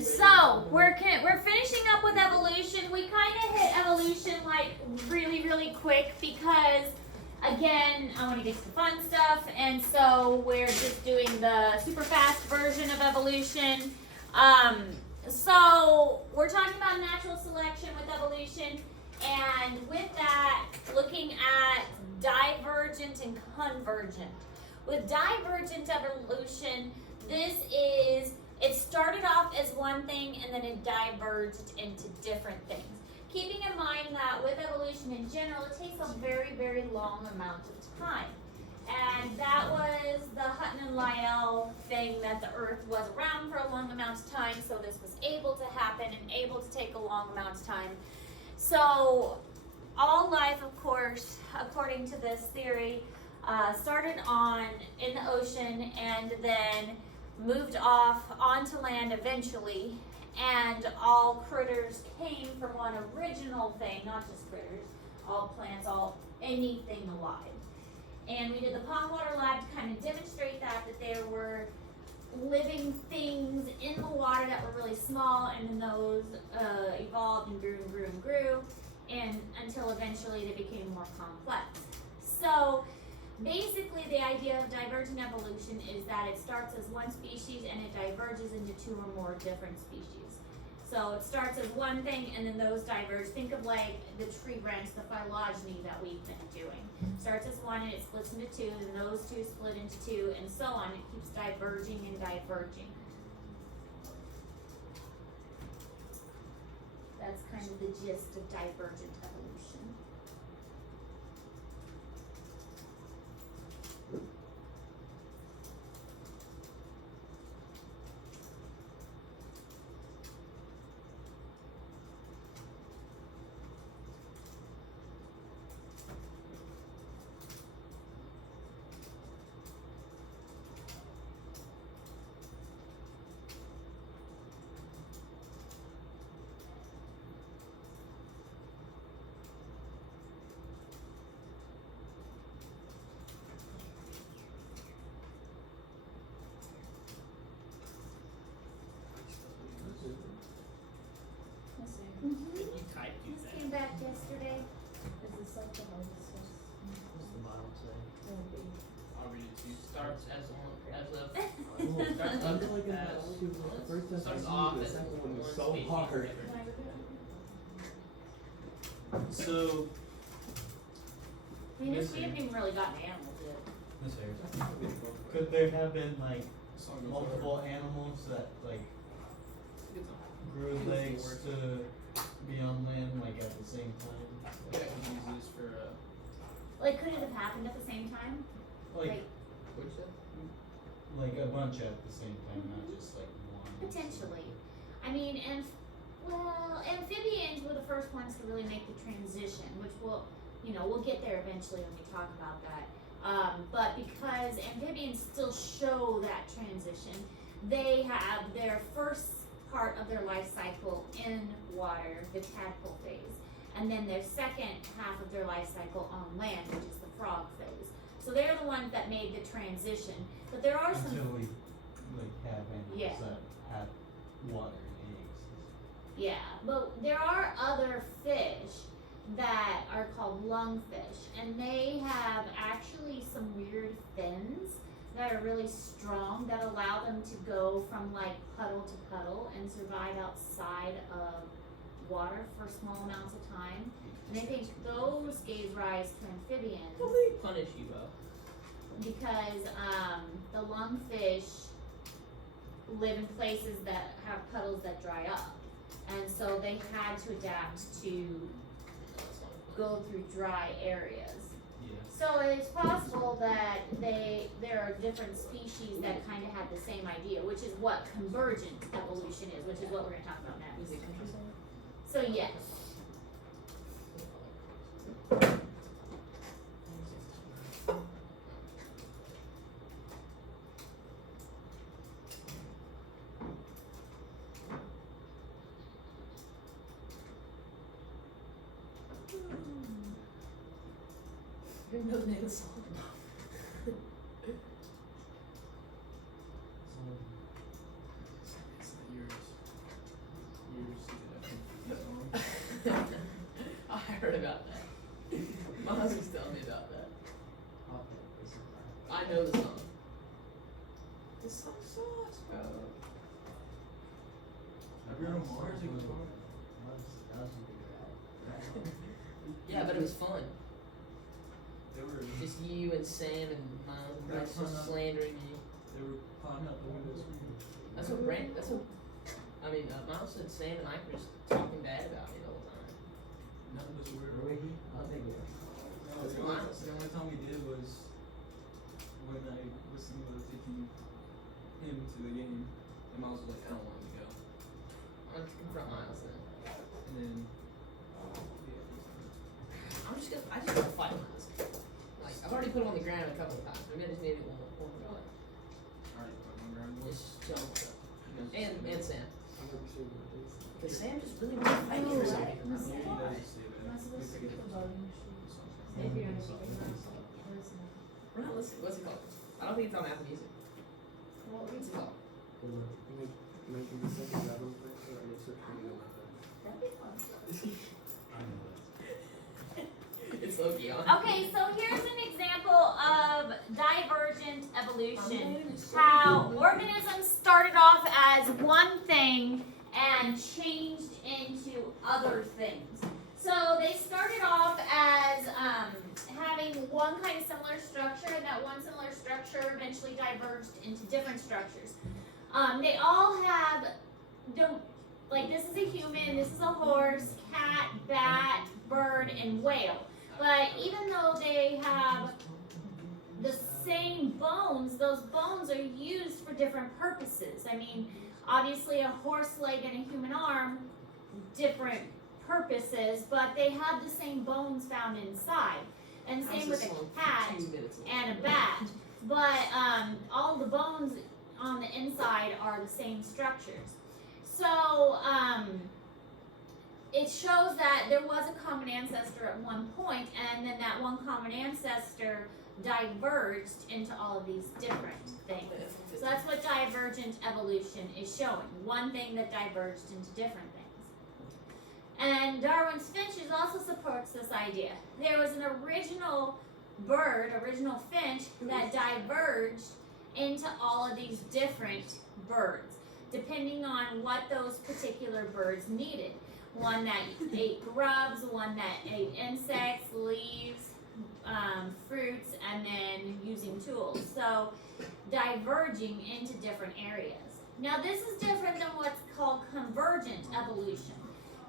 So we're finishing up with evolution. We kind of hit evolution like really quick because again I want to get to the fun stuff, and so we're just doing the super fast version of evolution. So we're talking about natural selection with evolution, and with that looking at divergent and convergent. With divergent evolution, it started off as one thing and then it diverged into different things. Keeping in mind that with evolution in general, it takes a very long amount of time. And that was the Hutton and Lyell thing, that the Earth was around for a long amount of time, so this was able to happen and able to take a long amount of time. So all life, of course, according to this theory, started in the ocean and then moved off onto land eventually, and all critters came from one original thing, not just critters, all plants, anything alive. And we did the Pond Water Lab to kind of demonstrate that there were living things in the water that were really small, and then those evolved and grew, and until eventually they became more complex. So basically the idea of divergent evolution is that it starts as one species and it diverges into two or more different species. So it starts as one thing and then those diverge. Think of like the tree branch, the phylogeny that we've been doing. Starts as one and it splits into two, and those two split into two, and so on. It keeps diverging and diverging. That's kind of the gist of divergent evolution. Came back yesterday. Is this like the hardest one? What's the model say? I'll read it to you. Starts as of I feel like the first time starts I off see the as second one was one so species hard. different. So, We haven't even really gotten to animals yet. Miss Harris, could there have been like multiple animals that like grew legs to be on land like at the same time? Yeah, you can use this for Like, could it have happened at the same time? Like what'd you say? like a bunch at the same time, not just like one. Potentially. I mean, amphibians were the first ones to really make the transition, which we'll get there eventually when we talk about that. But because amphibians still show that transition, they have their first part of their life cycle in water, the tadpole phase, and then their second half of their life cycle on land, which is the frog phase. So they're the ones that made the transition. But there are Until some. we like have animals Yeah. that have water and eggs. Yeah, but there are other fish that are called lungfish, and they have actually some weird fins that are really strong that allow them to go from like puddle to puddle and survive outside of water for small amounts of time. And I think those gave rise to amphibians Punish you, Bo. because the lungfish live in places that have puddles that dry up, and so they had to adapt to go through dry areas. Yeah. So it's possible that there are different species that kind of have the same idea, which is what convergent evolution is, which is what we're going to talk about next. Is it countryside? So yes. Your nose nails. It's not yours. This song sucks, bro. Have you heard of Mars? Yeah, but it was fun. They were Just you and Sam and Miles and Bryce just slandering you. climbing out the windows. That's what Miles said Sam and Ike were just talking bad about me the whole time. Nothing but weird. Really? I'll take it. No, the only time we did was when I was thinking about taking him to the game, and Miles was like, I don't want him to go. I have to confront Miles then. And then, I just gotta fight Miles. Like, I've already put him on the ground a couple of times. Maybe I just need to one more go. alright, put him on the ground. Just jump up. And Sam. I'm not sure what it is. Because Sam just really wants to fight me for some reason. Am I He does say that. Am I supposed to get the voting machine? Songs. Maybe you're gonna get it. Or is it? We're not listening. What's it called? I don't think it's on Apple Music. What What's it called? Hold on. You make me second that real quick so I get search for you. That'd be fun. I know that. It's Loki on. Okay, so here's an example of divergent evolution. How organisms started off as one thing and changed into other things. So they started off as having one kind of similar structure, and that one similar structure eventually diverged into different structures. They all have, like this is a human, this is a horse, cat, bat, bird, and whale. But even though they have the same bones, those bones are used for different purposes. I mean, obviously a horse leg and a human arm, different purposes, but they have the same bones found inside. And same with a cat and a bat. But all the bones on the inside are the same structures. So it shows that there was a common ancestor at one point, and then that one common ancestor diverged into all of these different things. So that's what divergent evolution is showing. One thing that diverged into different things. And Darwin's finches also supports this idea. There was an original bird, original finch, that diverged into all of these different birds, depending on what those particular birds needed. One that ate grubs, one that ate insects, leaves, fruits, and then using tools. So diverging into different areas. Now this is different than what's called convergent evolution.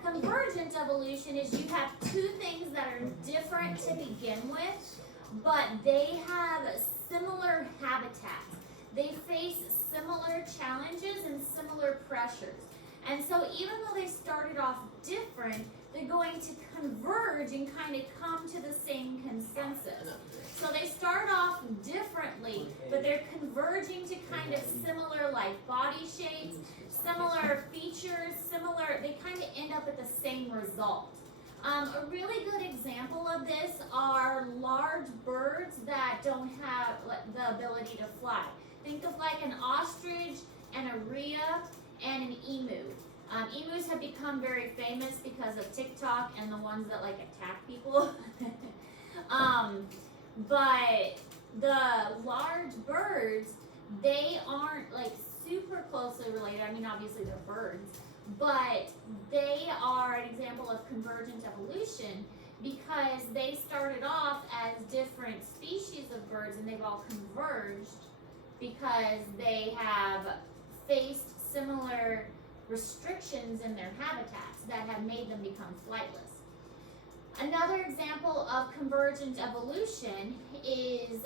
Convergent evolution is you have two things that are different to begin with, but they have similar habitats. They face similar challenges and similar pressures. And so even though they started off different, they're going to converge and kind of come to the same consensus. So they start off differently, but they're converging to kind of similar like body shapes, similar features, they kind of end up at the same result. A really good example of this are large birds that don't have the ability to fly. Think of like an ostrich and a rhea and an emu. Emus have become very famous because of TikTok and the ones that like attack people. But the large birds, they aren't like super closely related. I mean, obviously they're birds, but they are an example of convergent evolution because they started off as different species of birds and they've all converged because they have faced similar restrictions in their habitats that have made them become flightless. Another example of convergent evolution is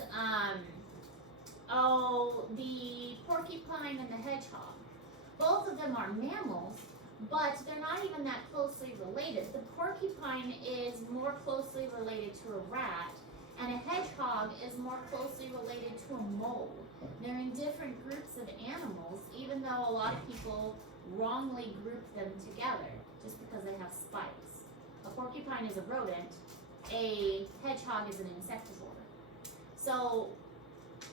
the porcupine and the hedgehog. Both of them are mammals, but they're not even that closely related. The porcupine is more closely related to a rat, and a hedgehog is more closely related to a mole. They're in different groups of animals, even though a lot of people wrongly group them together just because they have spikes. A porcupine is a rodent, a hedgehog is an insectivore. So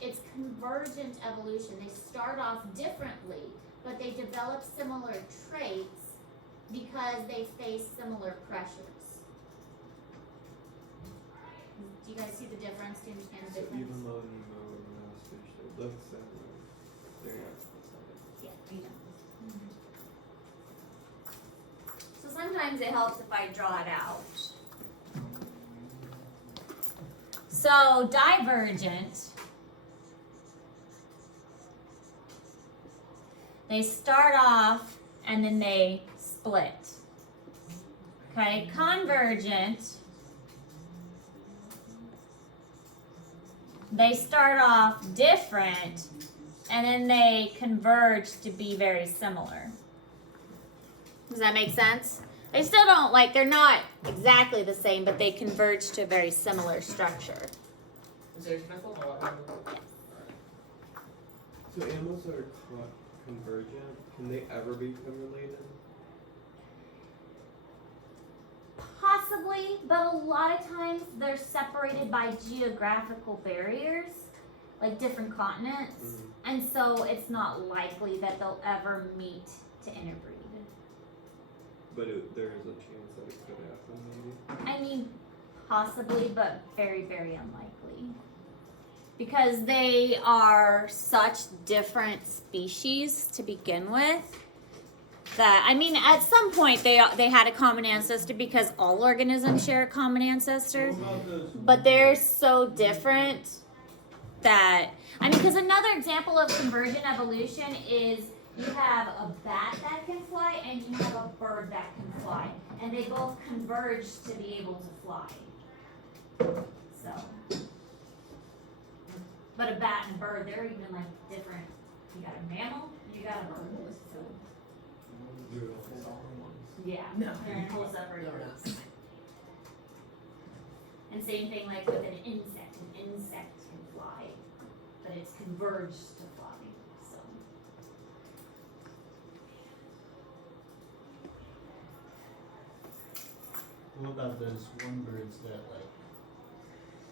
it's convergent evolution. They start off differently, but they develop similar traits because they face similar pressures. Do you guys see the difference? Do you understand the So difference? even though you know when I was finished, they looked similar. They're sometimes it helps if I draw it out. So divergent, they start off and then they split. Okay, convergent, they start off different and then they converge to be very similar. Does that make sense? They still don't, like, they're not exactly the same, but they converge to a very similar structure. Is there a knuckle or what? So animals that are convergent, can they ever become related? Possibly, but a lot of times they're separated by geographical barriers, like different continents, and so it's not likely that they'll ever meet to interbreed. But there is a chance that it could happen, maybe. I mean, possibly, but very, very unlikely. Because they are such different species to begin with that, I mean, at some point they had a common ancestor because all organisms share a common ancestor. But they're so different that, I mean, because another example of convergent evolution is you have a bat that can fly and you have a bird that can fly. And they both converge to be able to fly. So. But a bat and a bird, they're even like different. You got a mammal, you got a bird. So. Yeah, No. they're in whole separate No, groups. And same thing like with an insect. An insect can fly, but it's converged to fly. So. What about those one birds that like,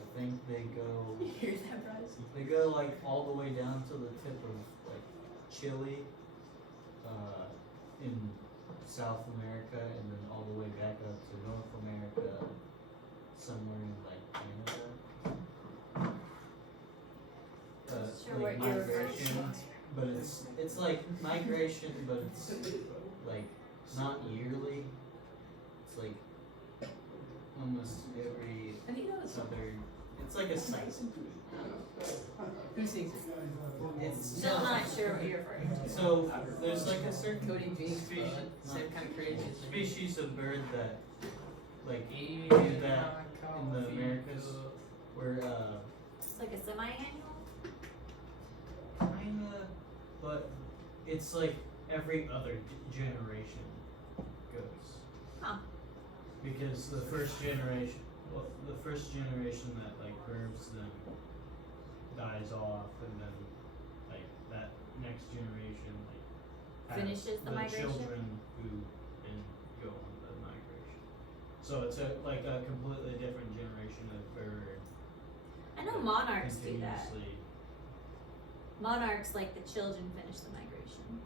I think they go, Here's that, Bryce. they go like all the way down to the tip of like Chile, in South America, and then all the way back up to North America, somewhere in like Canada. Sure Like what you're referring to. migration, but it's like migration, but it's like not yearly. It's like almost every I think that was other. It's like a cycle. Who sings it? It's Still not sure what you're referring to. So there's like a certain Cody Jinx, species, same kind of crazy. species of bird that like do that in the Americas, where It's like a semi-annual? kinda, but it's like every other generation goes. Huh. Because the first generation that like births them dies off, and then like that next generation like has Finishes the migration? children who then go on the migration. So it's like a completely different generation of bird. I know that monarchs do that. continuously- Monarchs, like the children, finish the migration.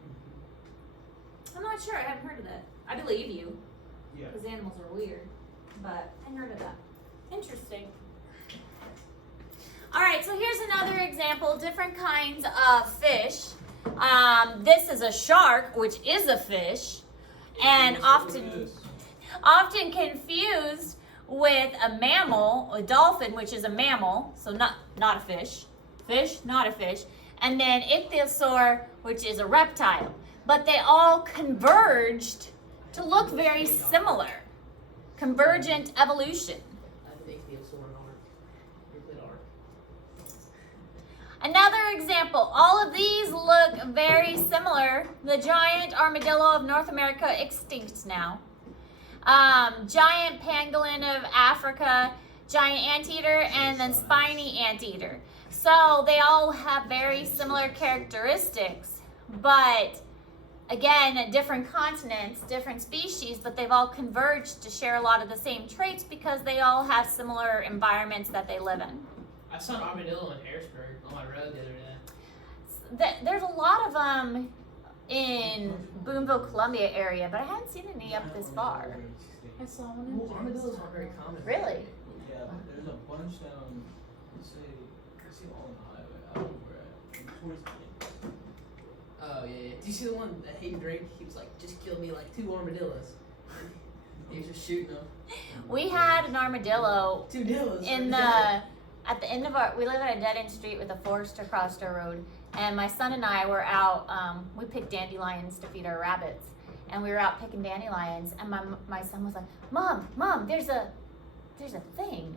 I'm not sure. I haven't heard of that. I believe you, Yeah. because animals are weird, but I hadn't heard of that. Interesting. All right, so here's another example. Different kinds of fish. This is a shark, which is a fish, and often confused with a mammal, a dolphin, which is a mammal, so not a fish. Fish, not a fish. And then ichthyosaur, which is a reptile. But they all converged to look very similar. Convergent evolution. I think the sword art. Euclid art. Another example. All of these look very similar. The giant armadillo of North America, extinct now. Giant pangolin of Africa, giant anteater, and then spiny anteater. So they all have very similar characteristics, but again, different continents, different species, but they've all converged to share a lot of the same traits because they all have similar environments that they live in. I saw an armadillo in Harrisburg on my road the other day. There's a lot of them in Boonville, Columbia area, but I haven't seen any up this far. I saw one Well, armadillos aren't very common. Really? Yeah, there's a bunch down, say, I see them all on the highway. I don't know where at. Towards the end. Oh yeah, yeah. Do you see the one that Hayden Drake? He was like, just killed me like 2 armadillos. He was just shooting them. We had an armadillo 2-0. in the at the end of we live at a dead end street with a forest across our road, and my son and I were out. We picked dandelions to feed our rabbits, and we were out picking dandelions, and my son was like, Mom, there's a thing.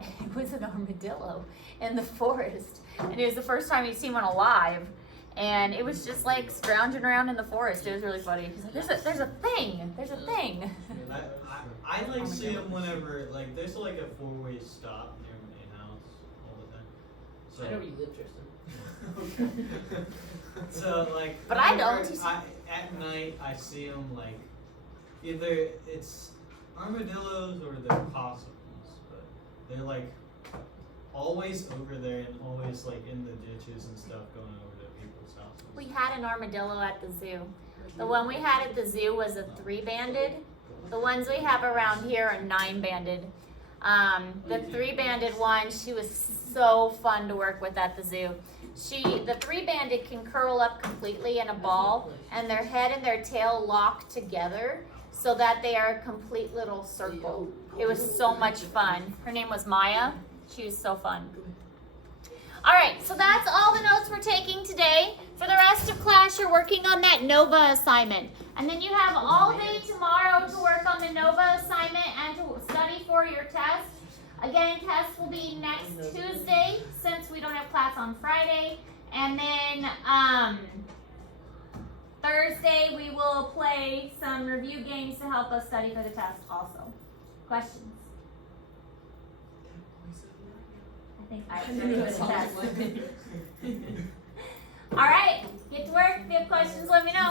It was an armadillo in the forest, and it was the first time he'd seen one alive, and it was just like scrounging around in the forest. It was really funny. He's like, there's a thing. I like see them whenever, like, there's like a 4-way stop near my house all the time. So, I know where you live, Tristan. so like, But I whenever don't. At night, I see them like, either it's armadillos or they're possums, but they're like always over there and always like in the ditches and stuff going over to people's houses. We had an armadillo at the zoo. The one we had at the zoo was a 3-banded. The ones we have around here are 9-banded. The 3-banded one, she was so fun to work with at the zoo. The 3-banded can curl up completely in a ball, and their head and their tail lock together so that they are a complete little circle. It was so much fun. Her name was Maya. She was so fun. All right, so that's all the notes we're taking today. For the rest of class, you're working on that NOVA assignment. And then you have all day tomorrow to work on the NOVA assignment and to study for your test. Again, test will be next Tuesday since we don't have class on Friday. And then Thursday we will play some review games to help us study for the test also. Questions? I think I studied for the test. All right, get to work. If you have questions, let me know.